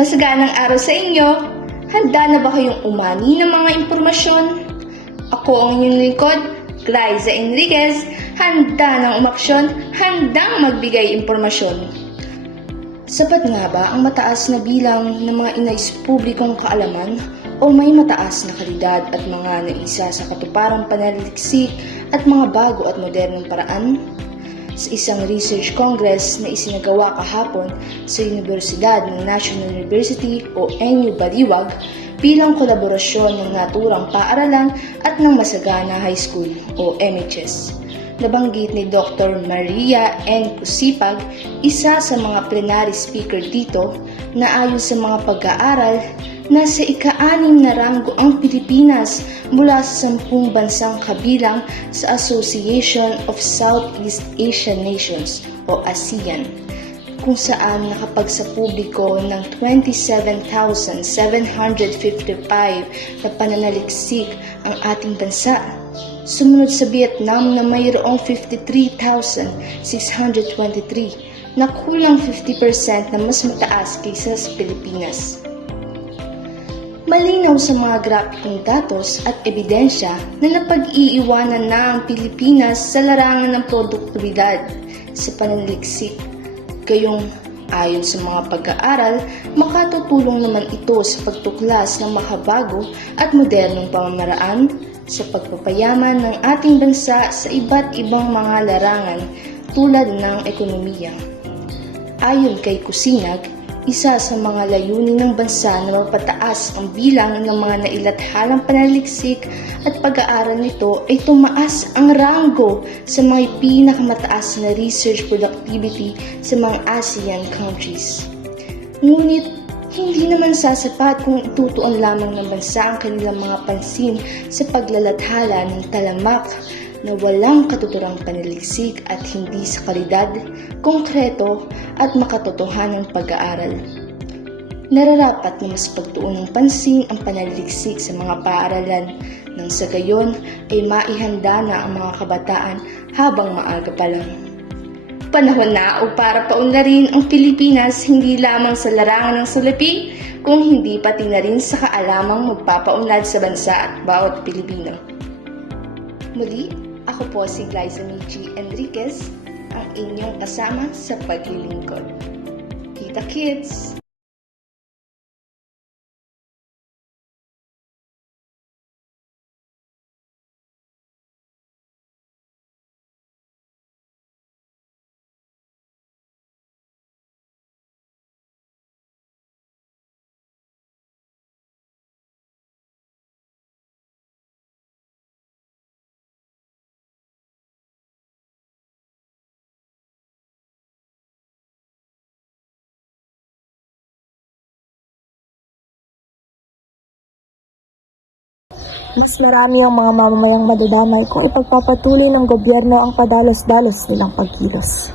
Masaganang araw sa inyo! Handa na ba kayong umani ng mga impormasyon? Ako ang inyong lingkod, Glyza Enriquez, handa ng umaksyon, handang magbigay impormasyon. Sapat nga ba ang mataas na bilang ng mga inais publikong kaalaman o may mataas na kalidad at mga naisa sa katuparang pananaliksik at mga bago at modernong paraan? Sa isang research congress na isinagawa kahapon sa Universidad ng National University o NU Baliwag bilang kolaborasyon ng naturang paaralan at ng Masagana High School o MHS. Nabanggit ni Dr. Maria N. Kusipag, isa sa mga plenary speaker dito, na ayon sa mga pag-aaral, nasa ika-6 na ranggo ang Pilipinas mula sa 10 bansang kabilang sa Association of Southeast Asian Nations o ASEAN, kung saan nakapagsa publiko ng 27,755 na pananaliksik ang ating bansa. Sumunod sa Vietnam na mayroong 53,623 na kulang 50% na mas mataas kaysa sa Pilipinas. Malinaw sa mga grafikong datos at ebidensya na napag-iiwanan na ang Pilipinas sa larangan ng produktibidad sa pananaliksik. Gayong ayon sa mga pag-aaral, makatutulong naman ito sa pagtuklas ng makabago at modernong pamamaraan sa pagpapayaman ng ating bansa sa iba't ibang mga larangan tulad ng ekonomiya. Ayon kay Kusinag, isa sa mga layunin ng bansa na mapataas ang bilang ng mga nailathalang pananaliksik at pag-aaral nito ay tumaas ang ranggo sa mga pinakamataas na research productivity sa mga ASEAN countries. Ngunit, hindi naman sasapat kung itutuon lamang ng bansa ang kanilang mga pansin sa paglalathala ng talamak na walang katuturang pananaliksik at hindi sa kalidad, konkreto at makatotohanang pag-aaral. Nararapat na mas pagtuon ng pansin ang pananaliksik sa mga paaralan nang sa gayon ay maihanda na ang mga kabataan habang maaga pa lang. Panahon na para paunlarin ang Pilipinas hindi lamang sa larangan ng salapi, kung hindi pati na rin sa kaalamang magpapaunlad sa bansa at bawat Pilipino. Muli, ako po si Glyza Enriquez, ang inyong kasama sa paglilingkod. Kita Kids! Mas marami ang mga mamamayang madadamay kung ipagpapatuloy ng gobyerno ang padalos-dalos nilang pagkilos.